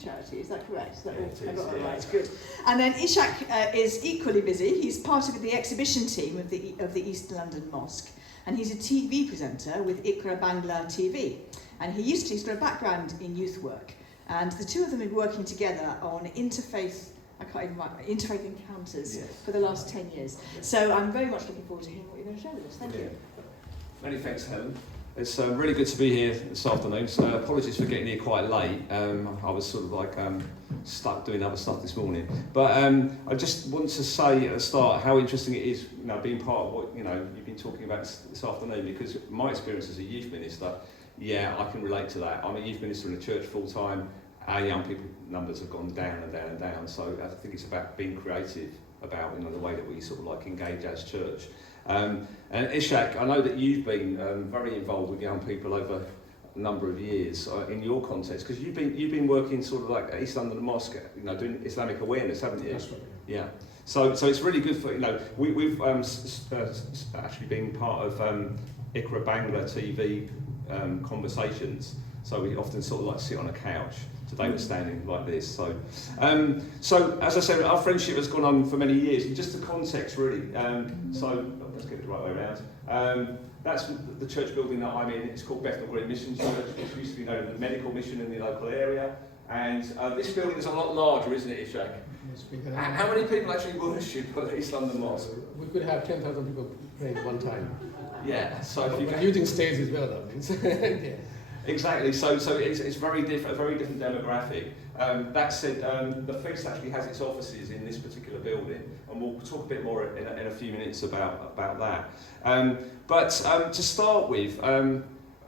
youth charity, is that correct? Is that all? It I is, got that yeah. right, good. And then Ishaque is equally busy. He's part of the exhibition team of the East London Mosque, and he's a TV presenter with Iqra Bangla TV. And he's got a background in youth work, and the two of them have been working together on interfaith encounters for the last 10 years. So I'm very much looking forward to hearing what you're going to share with us. Thank you. Many thanks, Helen. It's really good to be here this afternoon. So apologies for getting here quite late. I was sort of like stuck doing other stuff this morning. But I just want to say at the start how interesting it is, being part of what you've been talking about this afternoon. Because my experience as a youth minister, I can relate to that. I'm a youth minister in a church full time. Our young people numbers have gone down and down and down. So I think it's about being creative about the way that we sort of like engage as church. And Ishaque, I know that you've been very involved with young people over a number of years in your context, because you've been working sort of like at East London Mosque, doing Islamic awareness, haven't you? That's right. Yeah. So it's really good for we've actually been part of Iqra Bangla TV conversations. So we often sort of like sit on a couch. Today we're standing like this. So as I said, our friendship has gone on for many years. And just the context, really. So let's get it the right way around. That's the church building that I'm in. It's called Bethnal Green Mission Church, which used to be known as the medical mission in the local area. And this building is a lot larger, isn't it, Ishaque? Yes, How many people actually worship at East London Mosque? We could have 10,000 people praying at one time. Yeah. So if you But using stage as well, that means. Yeah. Exactly. So it's very different, a very different demographic. That said, the feast actually has its offices in this particular building, and we'll talk a bit more in a few minutes about that. But to start with,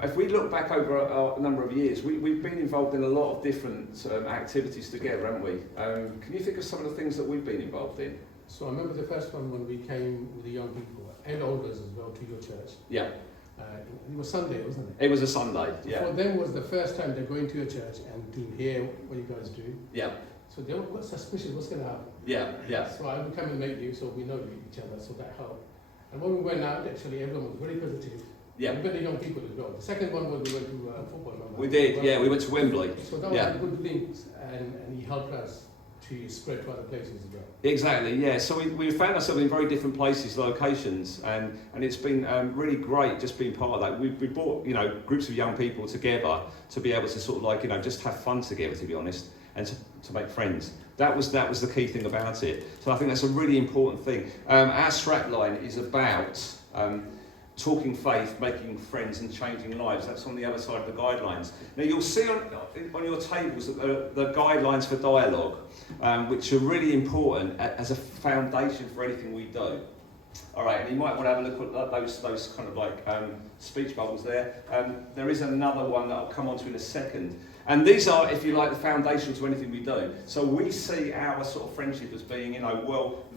if we look back over a number of years, we've been involved in a lot of different activities together, haven't we? Can you think of some of the things that we've been involved in? So I remember the first one when we came with the young people and elders as well to your church. Yeah. It was Sunday, wasn't it? It was a Sunday, yeah. For them was the first time they're going to your church and to hear what you guys do. Yeah. So they were suspicious, what's going to happen? Yeah. So I would come and meet you, so we know each other, so that helped. And when we went out, actually everyone was very positive. Yeah. We met the young people as well. The second one was we went to football. Remember? We did, yeah, we went to Wembley. So that was a good link, and he helped us to spread to other places as well. Exactly, yeah. So we found ourselves in very different places, locations, and it's been really great just being part of that. We brought groups of young people together to be able to sort of like just have fun together, to be honest, and to make friends. That was the key thing about it. So I think that's a really important thing. Our strapline is about talking faith, making friends and changing lives. That's on the other side of the guidelines. Now you'll see on your tables that the guidelines for dialogue, which are really important as a foundation for anything we do. All right, and you might want to have a look at those kind of like speech bubbles there. There is another one that I'll come on to in a second. And these are, if you like, the foundation to anything we do. So we see our sort of friendship as being,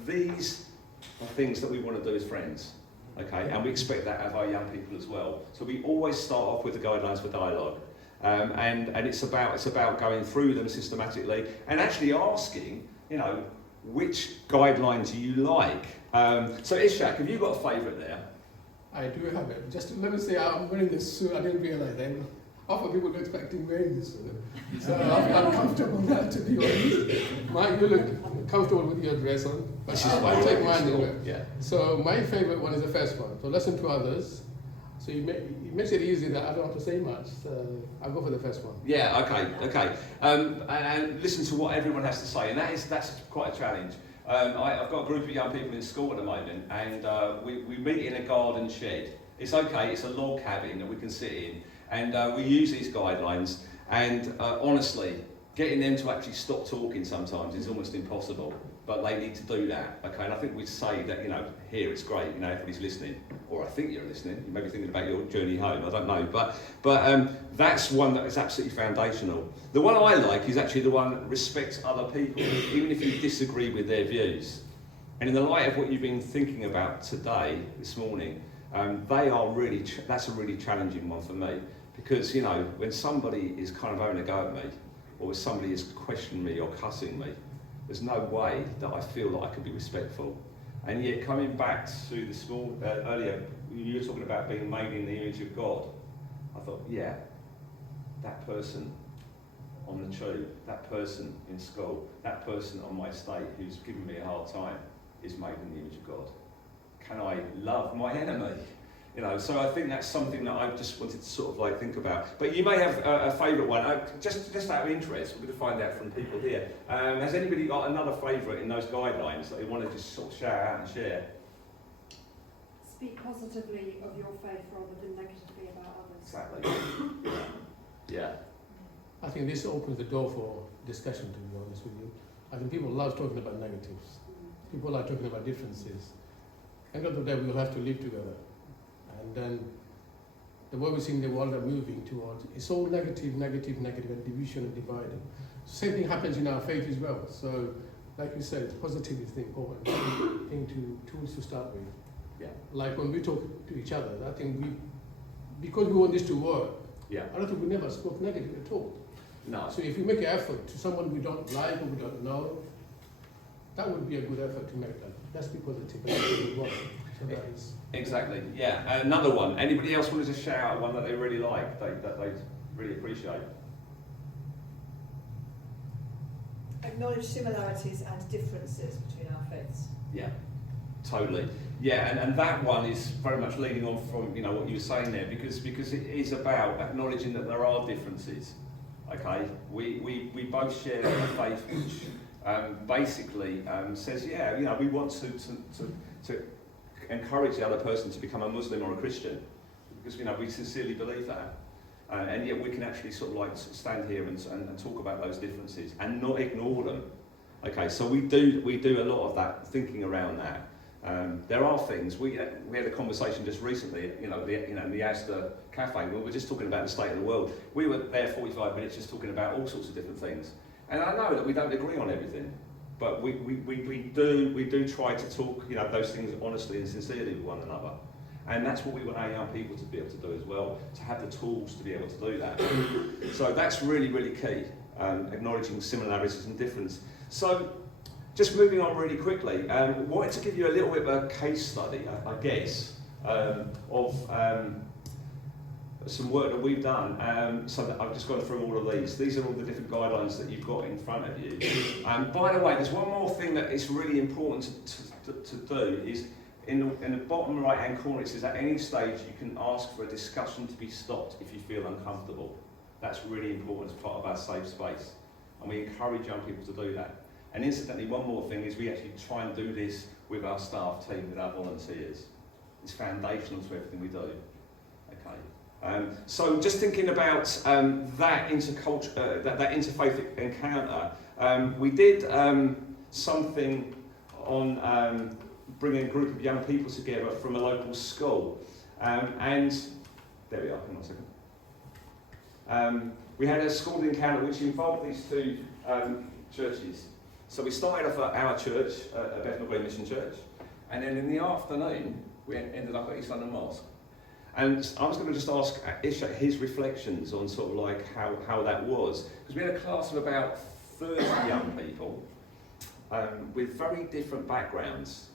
these are things that we want to do as friends. Okay, and we expect that of our young people as well. So we always start off with the guidelines for dialogue, and it's about going through them systematically and actually asking, which guideline do you like? So Ishaque, have you got a favourite there? I do have it. Just let me say, I'm wearing this suit. I didn't realise then. Often people don't expect me wearing this suit, so I'm comfortable with that, to be honest. Mike, you look comfortable with your dress on, but I'll take mine anyway. Yeah. So my favourite one is the first one. So listen to others. So it makes it easy that I don't have to say much. So I'll go for the first one. Yeah. Okay. And listen to what everyone has to say, and that's quite a challenge. I've got a group of young people in school at the moment, and we meet in a garden shed. It's okay. It's a log cabin that we can sit in. And we use these guidelines, and honestly, getting them to actually stop talking sometimes is almost impossible, but they need to do that, okay? And I think we'd say that, here it's great, everybody's listening, or I think you're listening, you may be thinking about your journey home, I don't know, but that's one that is absolutely foundational. The one I like is actually the one that respects other people, even if you disagree with their views. And in the light of what you've been thinking about today, this morning, that's a really challenging one for me, because when somebody is kind of having a go at me, or if somebody is questioning me or cussing me, there's no way that I feel that I can be respectful. And yet, coming back to the small earlier, you were talking about being made in the image of God. I thought, yeah, that person on the tube, that person in school, that person on my estate who's giving me a hard time is made in the image of God? Can I love my enemy? You know, so I think that's something that I just wanted to sort of like think about. But you may have a favourite one. Just out of interest, we're going to find out from people here. Has anybody got another favourite in those guidelines that they want to just sort of shout out and share? Speak positively of your faith rather than negatively about others. Exactly. Yeah. I think this opens the door for discussion, to be honest with you. I think people love talking about negatives. People like talking about differences. End of the day, we will have to live together. And then the way we see in the world are moving towards, it's all negative, and division and dividing. Same thing happens in our faith as well. So, like you said, positive is the important thing tools to start with. Yeah. Like when we talk to each other, I think because we want this to work, Yeah. I don't think we never spoke negative at all. No. So if we make an effort to someone we don't like or we don't know, that would be a good effort to make that. Let's be positive. And that's what we want. So that is. Exactly, yeah. And another one. Anybody else wanted to shout out one that they really like, that they really appreciate? Acknowledge similarities and differences between our faiths. Yeah, totally. Yeah, and that one is very much leading on from what you were saying there, because it is about acknowledging that there are differences. Okay, we both share a faith which basically says, we want to encourage the other person to become a Muslim or a Christian, because we sincerely believe that. And yet we can actually sort of like stand here and talk about those differences and not ignore them. Okay, so we do a lot of that thinking around that. There are things we had a conversation just recently, in the Asda cafe. We were just talking about the state of the world. We were there 45 minutes just talking about all sorts of different things. And I know that we don't agree on everything, but we do try to talk those things honestly and sincerely with one another. And that's what we want our young people to be able to do as well, to have the tools to be able to do that. So that's really, really key, acknowledging similarities and difference. So just moving on really quickly, wanted to give you a little bit of a case study, I guess, of some work that we've done. So that I've just gone through all of these. These are all the different guidelines that you've got in front of you. By the way, there's one more thing that is really important to do is in the bottom right hand corner it says at any stage you can ask for a discussion to be stopped if you feel uncomfortable. That's really important as part of our safe space, and we encourage young people to do that. And incidentally, one more thing is we actually try and do this with our staff team, with our volunteers. It's foundational to everything we do. Okay. So just thinking about that interculture, that interfaith encounter, we did something on bringing a group of young people together from a local school, and there we are. Hang on a second. We had a school encounter which involved these two churches. So we started off at our church, at Bethnal Green Mission Church, and then in the afternoon we ended up at East London Mosque. And I was going to just ask Ishaque his reflections on sort of like how that was, because we had a class of about 30 young people with very different backgrounds.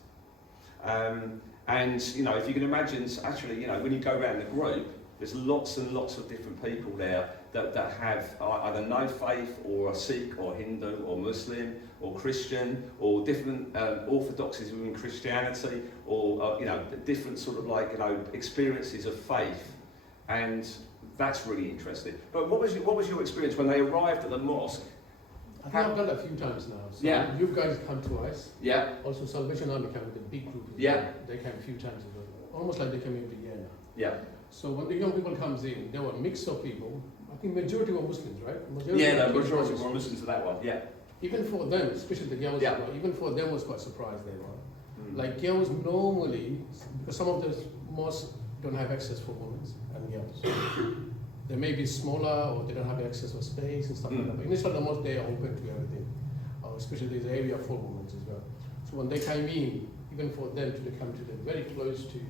And if you can imagine, actually, when you go around the group, there's lots and lots of different people there that have either no faith, or are Sikh or Hindu or Muslim or Christian, or different orthodoxies within Christianity, or different sort of like experiences of faith, and that's really interesting. But what was your experience when they arrived at the mosque? I think I've done that a few times now. So yeah. You guys come twice. Yeah. Also, Salvation Army came with a big group. Yeah. They came a few times as well. Almost like they came every year now. Yeah. So when the young people comes in, there were a mix of people. I think majority were Muslims, right? Majority were Muslims to that one. Yeah. Even for them, especially the girls, yeah. Even for them was quite surprised they were. Like girls normally, because some of the mosques don't have access for women and girls. They may be smaller, or they don't have access for space and stuff like that. But in Islam, the mosque, they are open to everything. Especially there's an area for women as well. So when they came in, even for them to come to the very close to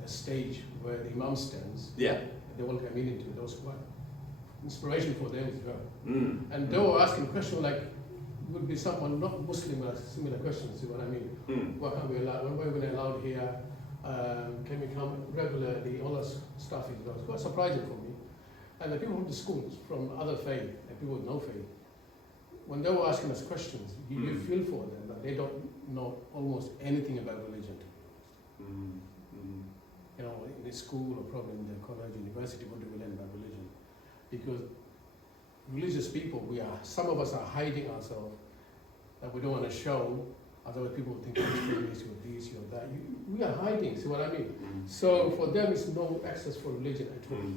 the stage where the imam stands, yeah, they all came into it. That was quite inspiration for them as well. And they were asking questions like, would be someone not Muslim with similar questions, see what I mean? What can we allow? When we're going allowed here? Can we come regularly? All that stuff is quite surprising for me. And the people from the schools, from other faith, and people with no faith, when they were asking us questions, you feel for them that they don't know almost anything about religion. You know, in the school or probably in the college, university, what do we learn about religion? Because religious people, some of us are hiding ourselves, that we don't want to show, otherwise people will think you're this, you're that. We are hiding, see what I mean? So for them, it's no access for religion at all.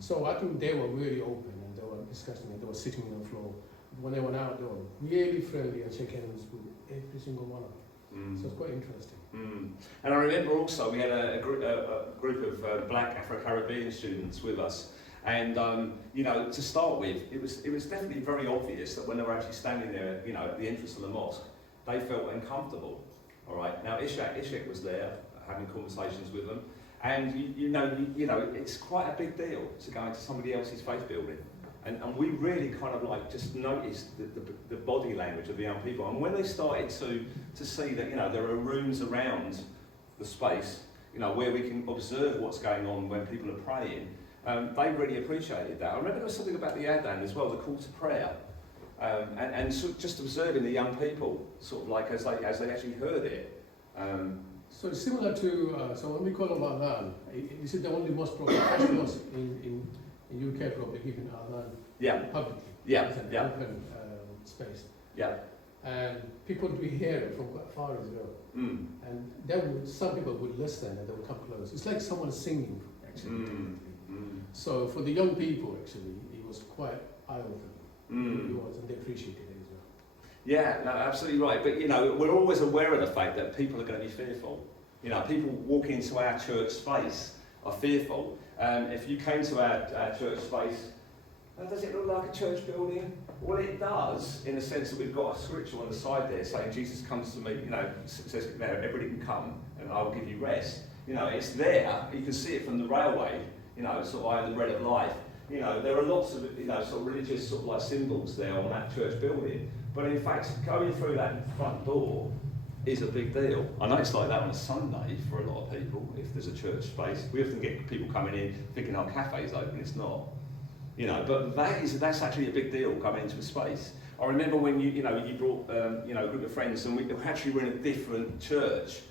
So I think they were really open and they were discussing it, they were sitting on the floor. When they went out, they were really friendly and shaking hands with every single one of them. So it's quite interesting. And I remember also we had a group of black Afro-Caribbean students with us. And you know, to start with, it was definitely very obvious that when they were actually standing there, you know, at the entrance of the mosque, they felt uncomfortable. All right. Now Ishaque was there, having conversations with them, and you know, it's quite a big deal to go into somebody else's faith building, and we really kind of like just noticed the body language of the young people, and when they started to see that, you know, there are rooms around the space, you know, where we can observe what's going on when people are praying. They really appreciated that. I remember there was something about the adhan as well, the call to prayer, and sort of just observing the young people, sort of like as they actually heard it. So it's similar to, so when we call them adhan, this is the only mosque professionals in UK probably giving adhan publicly. It's an open space. And people do hear it from quite far as well. And then some people would listen and they would come close. It's like someone singing, actually. So for the young people, actually, it was quite eye-opening. It was, and they appreciated it as well. Yeah, no, absolutely right. But you know, we're always aware of the fact that people are going to be fearful. You know, people walking into our church space are fearful. If you came to our church space, does it look like a church building? Well, it does, in the sense that we've got a scripture on the side there saying Jesus comes to me, you know, says, everybody can come and I'll give you rest. You know, it's there. You can see it from the railway. You know, sort of I am the bread of life. You know, there are lots of, you know, sort of religious sort of like symbols there on that church building. But in fact, going through that front door is a big deal. I know it's like that on a Sunday for a lot of people, if there's a church space. We often get people coming in thinking our cafe's open, it's not. You know, but that's actually a big deal, coming into a space. I remember when you brought you know, a group of friends, and we actually were in a different church,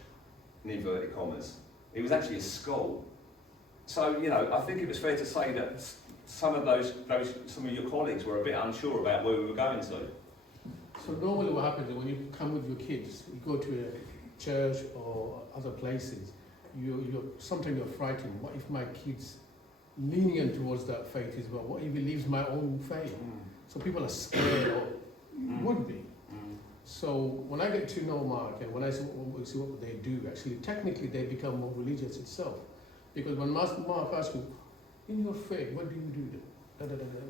in inverted commas. It was actually a school. So, you know, I think it was fair to say that some of your colleagues were a bit unsure about where we were going to. So normally what happens is when you come with your kids, you go to a church or other places, sometimes you're frightened. What if my kid's leaning towards that faith as well? What if he leaves my own faith? So people are scared, or would be. So when I get to know Mark and when I see what they do, actually, technically they become more religious itself. Because when Mark asks me, in your faith, what do you do?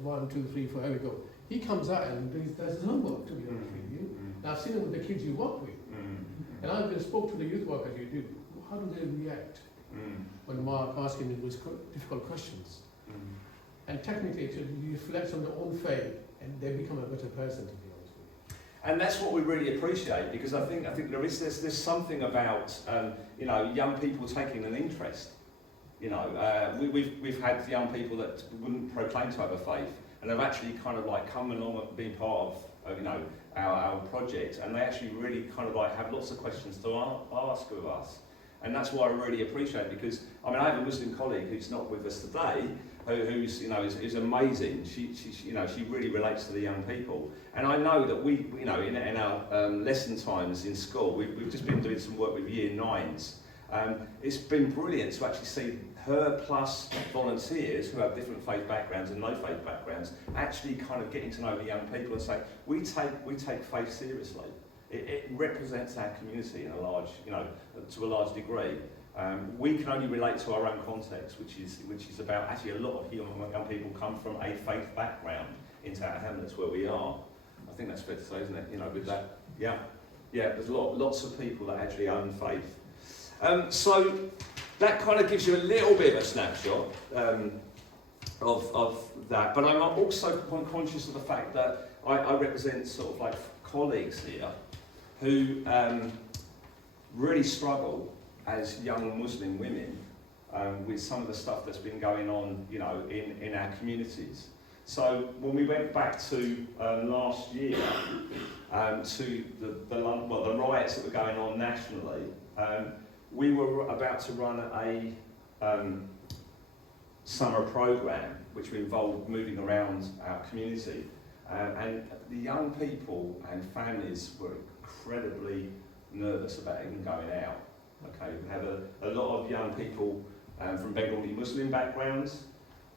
1, 2, 3, 4, here we go. He comes out and does his homework, to be honest with you. And I've seen it with the kids you work with. And I've been spoke to the youth workers you do. How do they react when Mark asks him those difficult questions? And technically, it reflects on their own faith and they become a better person, to be honest with you. And that's what we really appreciate, because I think there's something about you know, young people taking an interest. You know, we've had young people that wouldn't proclaim to have a faith, and they've actually kind of like come along and been part of you know, our project, and they actually really kind of like have lots of questions to ask of us, and that's why I really appreciate it. Because I mean, I have a Muslim colleague who's not with us today, who's, you know, is amazing. She you know, she really relates to the young people, and I know that we you know, in our lesson times in school, we've just been doing some work with year 9s. It's been brilliant to actually see her plus volunteers who have different faith backgrounds and no faith backgrounds actually kind of getting to know the young people and say, we take faith seriously. It represents our community in a large, you know, to a large degree. We can only relate to our own context, which is about actually a lot of young people come from a faith background into our hamlets where we are. I think that's fair to say, isn't it? You know, with that, yeah, there's lots of people that actually own faith. So that kind of gives you a little bit of a snapshot of that, but I'm also conscious of the fact that I represent sort of like colleagues here who really struggle as young Muslim women with some of the stuff that's been going on, you know, in our communities. So when we went back to last year, to the riots that were going on nationally, we were about to run a summer programme which involved moving around our community, and the young people and families were incredibly nervous about even going out. Okay, we have a lot of young people from Bengali Muslim backgrounds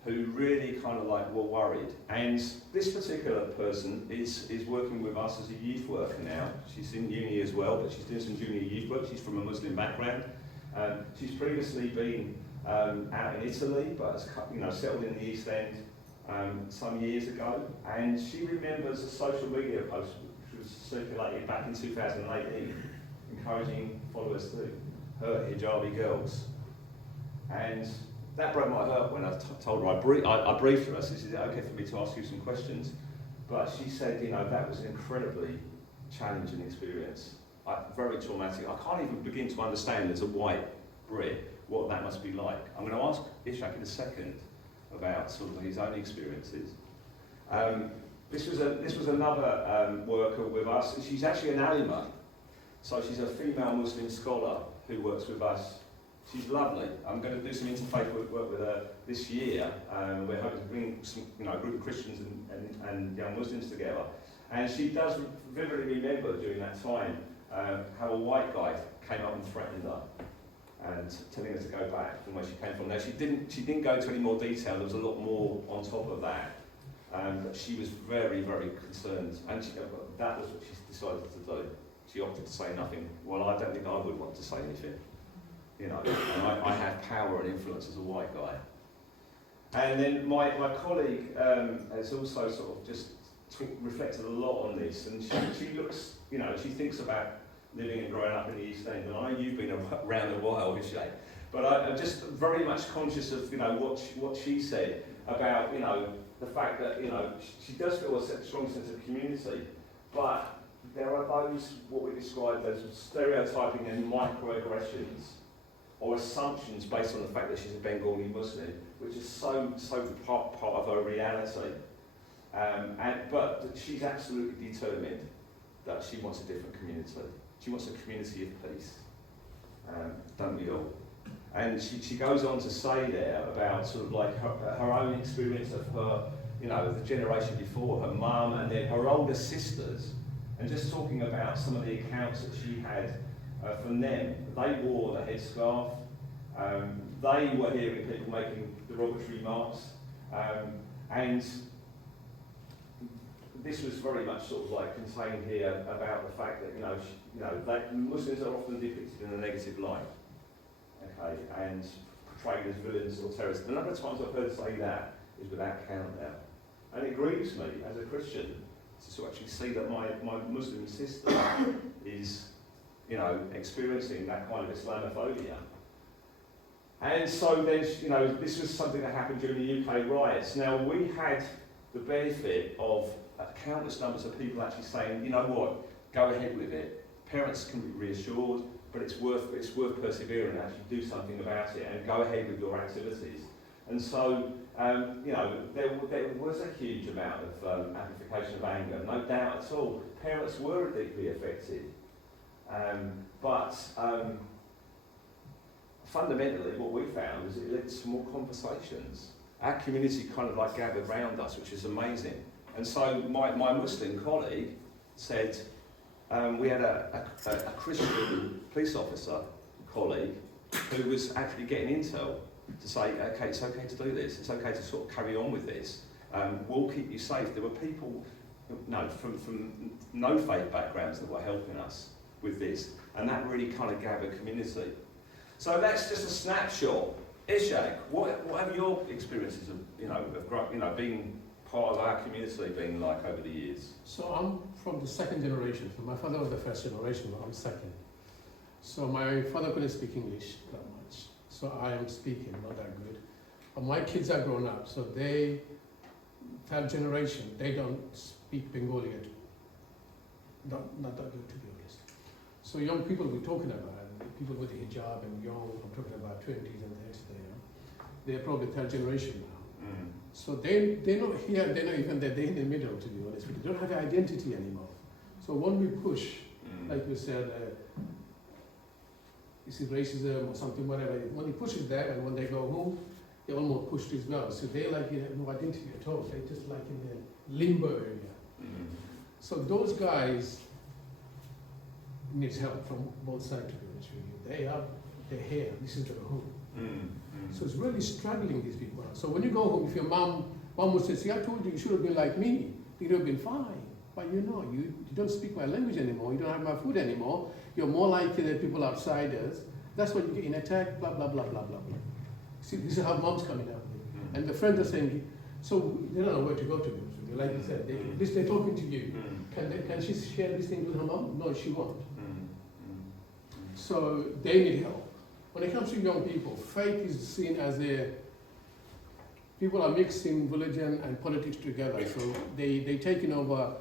who really kind of like were worried. And this particular person is working with us as a youth worker now. She's in uni as well, but she's doing some junior youth work. She's from a Muslim background. She's previously been out in Italy, but has, you know, settled in the East End some years ago. And she remembers a social media post which was circulated back in 2018, encouraging followers to hurt hijabi girls. And that broke my heart when I told her, I briefed her, I said, is it okay for me to ask you some questions? But she said, you know, that was an incredibly challenging experience, very traumatic. I can't even begin to understand as a white Brit what that must be like. I'm going to ask Ishaque in a second about sort of his own experiences. This was another worker with us. She's actually an alima, so she's a female Muslim scholar who works with us. She's lovely. I'm going to do some interfaith work with her this year. We're hoping to bring some, you know, a group of Christians and young Muslims together. And she does vividly remember during that time how a white guy came up and threatened her and telling her to go back from where she came from. Now she didn't go into any more detail. There was a lot more on top of that. But she was very, very concerned, and that was what she decided to do. She opted to say nothing. Well, I don't think I would want to say anything. You know, and I have power and influence as a white guy. And then my colleague has also sort of just reflected a lot on this, and she looks, you know, she thinks about living and growing up in the East End, and I know you've been around a while, Ishaque, but I'm just very much conscious of, you know, what she said about, you know, the fact that, you know, she does feel a strong sense of community, but there are those, what we describe as stereotyping and microaggressions, or assumptions based on the fact that she's a Bengali Muslim, which is so part of her reality. But she's absolutely determined that she wants a different community. She wants a community of peace, don't we all? And she goes on to say there about sort of like her own experience of her, you know, the generation before, her mum and then her older sisters, and just talking about some of the accounts that she had from them. They wore the headscarf, they were hearing people making derogatory remarks, and this was very much sort of like contained here about the fact that, that Muslims are often depicted in a negative light, okay, and portrayed as villains or terrorists. The number of times I've heard say that is without count now. And it grieves me as a Christian to actually see that my Muslim sister is, experiencing that kind of Islamophobia. And so then, this was something that happened during the UK riots. Now, we had the benefit of countless numbers of people actually saying, you know what, go ahead with it. Parents can be reassured, but it's worth persevering and actually do something about it and go ahead with your activities. And so, there was a huge amount of amplification of anger, no doubt at all. Parents were deeply affected. But fundamentally, what we found is it led to more conversations. Our community kind of like gathered around us, which is amazing. And so my Muslim colleague said, we had a Christian police officer colleague who was actually getting intel to say, okay, it's okay to do this, it's okay to sort of carry on with this, we'll keep you safe. There were people from no faith backgrounds that were helping us with this, and that really kind of gathered community. So that's just a snapshot. Ishaque, what have your experiences of being part of our community been like over the years? So I'm from the second generation. So my father was the first generation, but I'm second. So my father couldn't speak English that much. So I am speaking, not that good. But my kids are grown up, so they, third generation, they don't speak Bengali at all. Not that good, to be honest. So young people we're talking about, people with the hijab and young, I'm talking about 20s and 30s there, they're probably third generation now. So they're not here, they're not even there, they're in the middle, to be honest with you. They don't have an identity anymore. So when we push, like we said, is it racism or something, whatever, when he pushes that and when they go home, they're almost pushed as well. So they're like, you have no identity at all. They're just like in the limbo area. So those guys need help from both sides, to be honest with you. They're here, this is their home. So it's really struggling, these people. So when you go home, if your mom would say, see, I told you, you should have been like me, you'd have been fine. But you know, you don't speak my language anymore, you don't have my food anymore, you're more like the people outsiders. That's what you get in attack, blah, blah, blah, blah, blah, blah. See, this is how mom's coming up with. And the friends are saying, so they don't know where to go to. Like you said, they're talking to you. Can she share this thing with her mom? No, she won't. So they need help. When it comes to young people, faith is seen as people are mixing religion and politics together. So they're taking over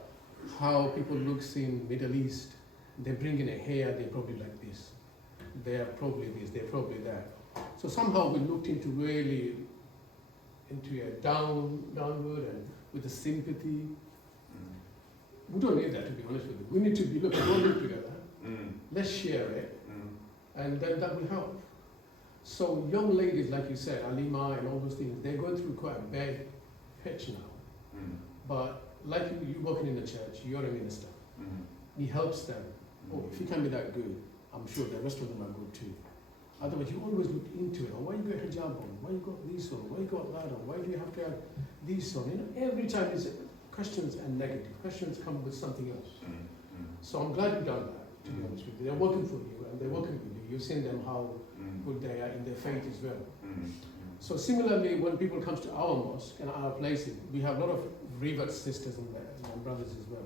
how people look in Middle East. They bring in a hair, they're probably like this. They're probably this, they're probably that. So somehow we looked into really into a downward and with a sympathy. We don't need that, to be honest with you. We need to be, look, we'll live together. Let's share it, and then that will help. So young ladies, like you said, Alima and all those things, they're going through quite a bad patch now. But like you working in the church, you're a minister. He helps them. Oh, if you can be that good, I'm sure the rest of them are good too. Otherwise, you always look into it. Oh, why you got hijab on? Why you got this on? Why you got that on? Why do you have to have this on? You know, every time it's questions and negative. Questions come with something else. So I'm glad you've done that, to be honest with you. They're working for you and they're working with you. You've seen them how good they are in their faith as well. So similarly, when people come to our mosque and our places, we have a lot of revert sisters and brothers as well.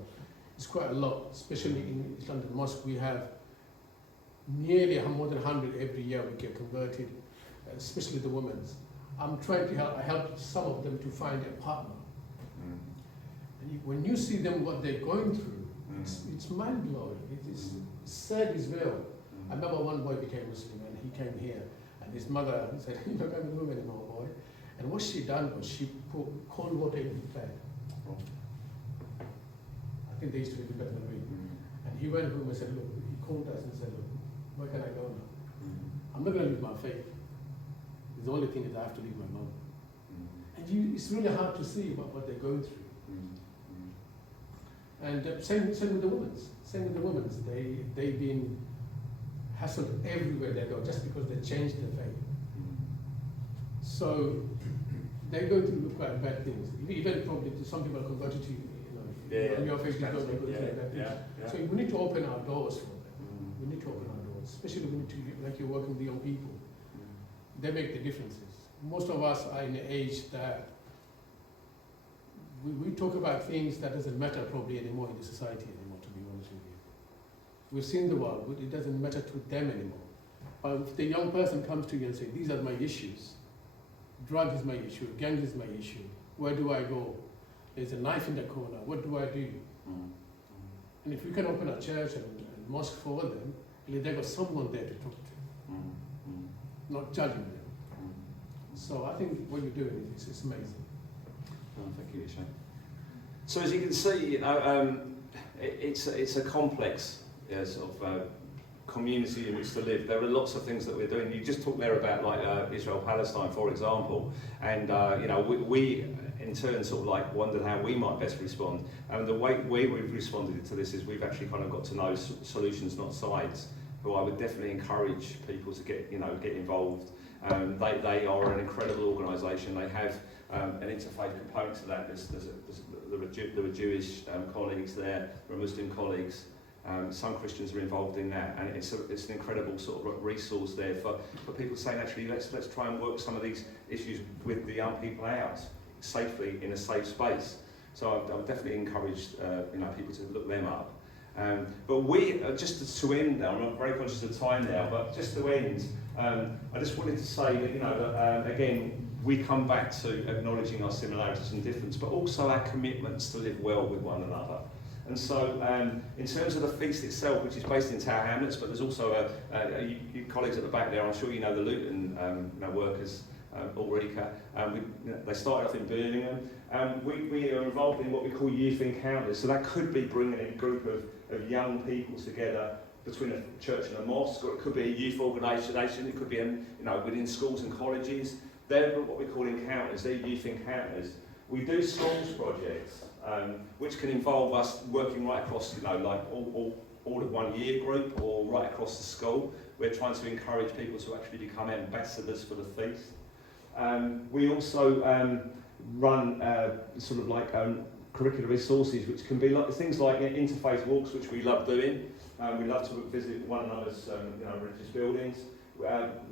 It's quite a lot, especially in East London Mosque. We have nearly more than 100 every year we get converted, especially the women's. I'm trying to help, I help some of them to find a partner. And when you see them, what they're going through, it's mind-blowing. It's sad as well. I remember one boy became Muslim and he came here and his mother said, you're not coming home anymore, boy. And what she done was she put cold water in his bed. I think they used to be better than me. And he went home and said, look, he called us and said, look, where can I go now? I'm not going to leave my faith. The only thing is I have to leave my mom. And it's really hard to see what they're going through. And same with the women's. Same with the women's. They've been hassled everywhere they go just because they changed their faith. So they're going through quite bad things. Even probably some people are converted to on your faith. So we need to open our doors for them. We need to open our doors, especially we need to, like you're working with young people. They make the differences. Most of us are in the age that we talk about things that doesn't matter probably anymore in the society anymore, to be honest with you. We've seen the world, but it doesn't matter to them anymore. But if the young person comes to you and says, these are my issues, drug is my issue, gang is my issue, where do I go? There's a knife in the corner, what do I do? And if we can open a church and mosque for them, they've got someone there to talk to, not judging them. So I think what you're doing is amazing. Oh, thank you, Ishaque. So as you can see, it's a complex sort of community in which to live. There are lots of things that we're doing. You just talked there about like Israel-Palestine, for example, and we in turn sort of like wondered how we might best respond. And the way we've responded to this is we've actually kind of got to know solutions, not sides. Who I would definitely encourage people to get involved. They are an incredible organisation. They have an interfaith component to that. There were Jewish colleagues there, there are Muslim colleagues. Some Christians are involved in that, and it's an incredible sort of resource there for people saying, actually, let's try and work some of these issues with the young people out safely in a safe space. So I've definitely encouraged people to look them up. But we, just to end now, I'm not very conscious of time now, but just to end, I just wanted to say that, again, we come back to acknowledging our similarities and differences, but also our commitments to live well with one another. And so, in terms of the feast itself, which is based in Tower Hamlets, but there's also you colleagues at the back there, I'm sure you know the Luton workers, Ulrika. They started off in Birmingham. We are involved in what we call youth encounters, so that could be bringing a group of young people together between a church and a mosque, or it could be a youth organisation, it could be within schools and colleges. They're what we call encounters, they're youth encounters. We do schools projects, which can involve us working right across, like all of 1 year group or right across the school. We're trying to encourage people to actually become ambassadors for the feast. We also run curricular resources, which can be things like interfaith walks, which we love doing. We love to visit one another's religious buildings,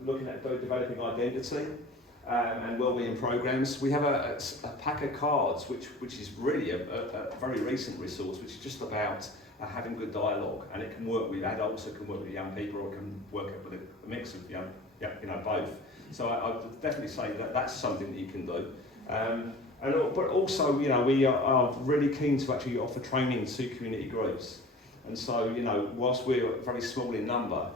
looking at developing identity. And wellbeing programs. We have a pack of cards, which is really a very recent resource, which is just about having good dialogue, and it can work with adults, it can work with young people, or it can work with a mix of both. So I would definitely say that that's something that you can do. But also, we are really keen to actually offer training to community groups, and so whilst we're very small in number.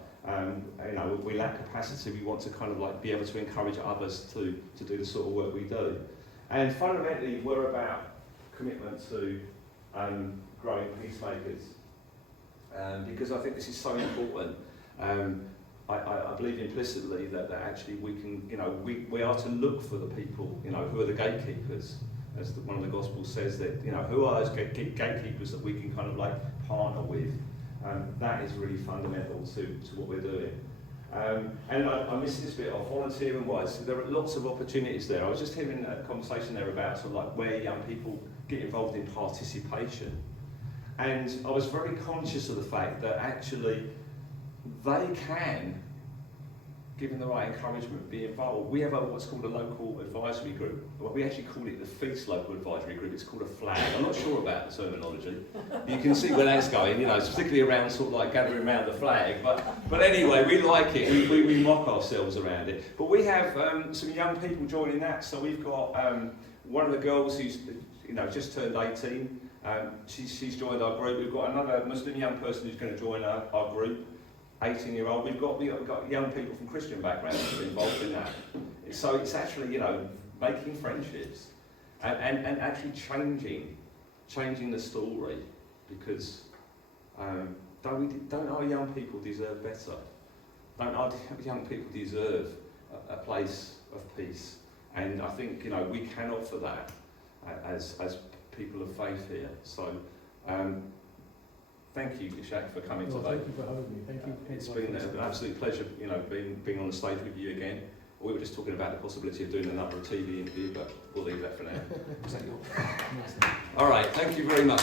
We lack capacity. We want to be able to encourage others to do the sort of work we do. And fundamentally, we're about commitment to growing peacemakers. Because I think this is so important. I believe implicitly that actually we can, we are to look for the people, who are the gatekeepers. As one of the Gospels says, that, who are those gatekeepers that we can partner with. That is really fundamental to what we're doing. And I missed this bit off, volunteering-wise, there are lots of opportunities there. I was just hearing a conversation there about where young people get involved in participation. And I was very conscious of the fact that actually they can, given the right encouragement, be involved. We have what's called a local advisory group. Well, we actually call it the Feast Local Advisory Group. It's called a flag. I'm not sure about the terminology. You can see where that's going, it's particularly around gathering around the flag. But anyway, we like it. We mock ourselves around it. But we have some young people joining that. So we've got one of the girls who's just turned 18. She's joined our group. We've got another Muslim young person who's going to join our group. 18-year-old. We've got young people from Christian backgrounds that are involved in that. So it's actually making friendships and actually changing the story, because don't our young people deserve better? Don't our young people deserve a place of peace? And I think we can offer that as people of faith here. So. Thank you, Ishaque, for coming today. Thank you for having me. Thank you. It's been an absolute pleasure, being on the stage with you again. We were just talking about the possibility of doing another TV interview, but we'll leave that for now. All right, thank you very much.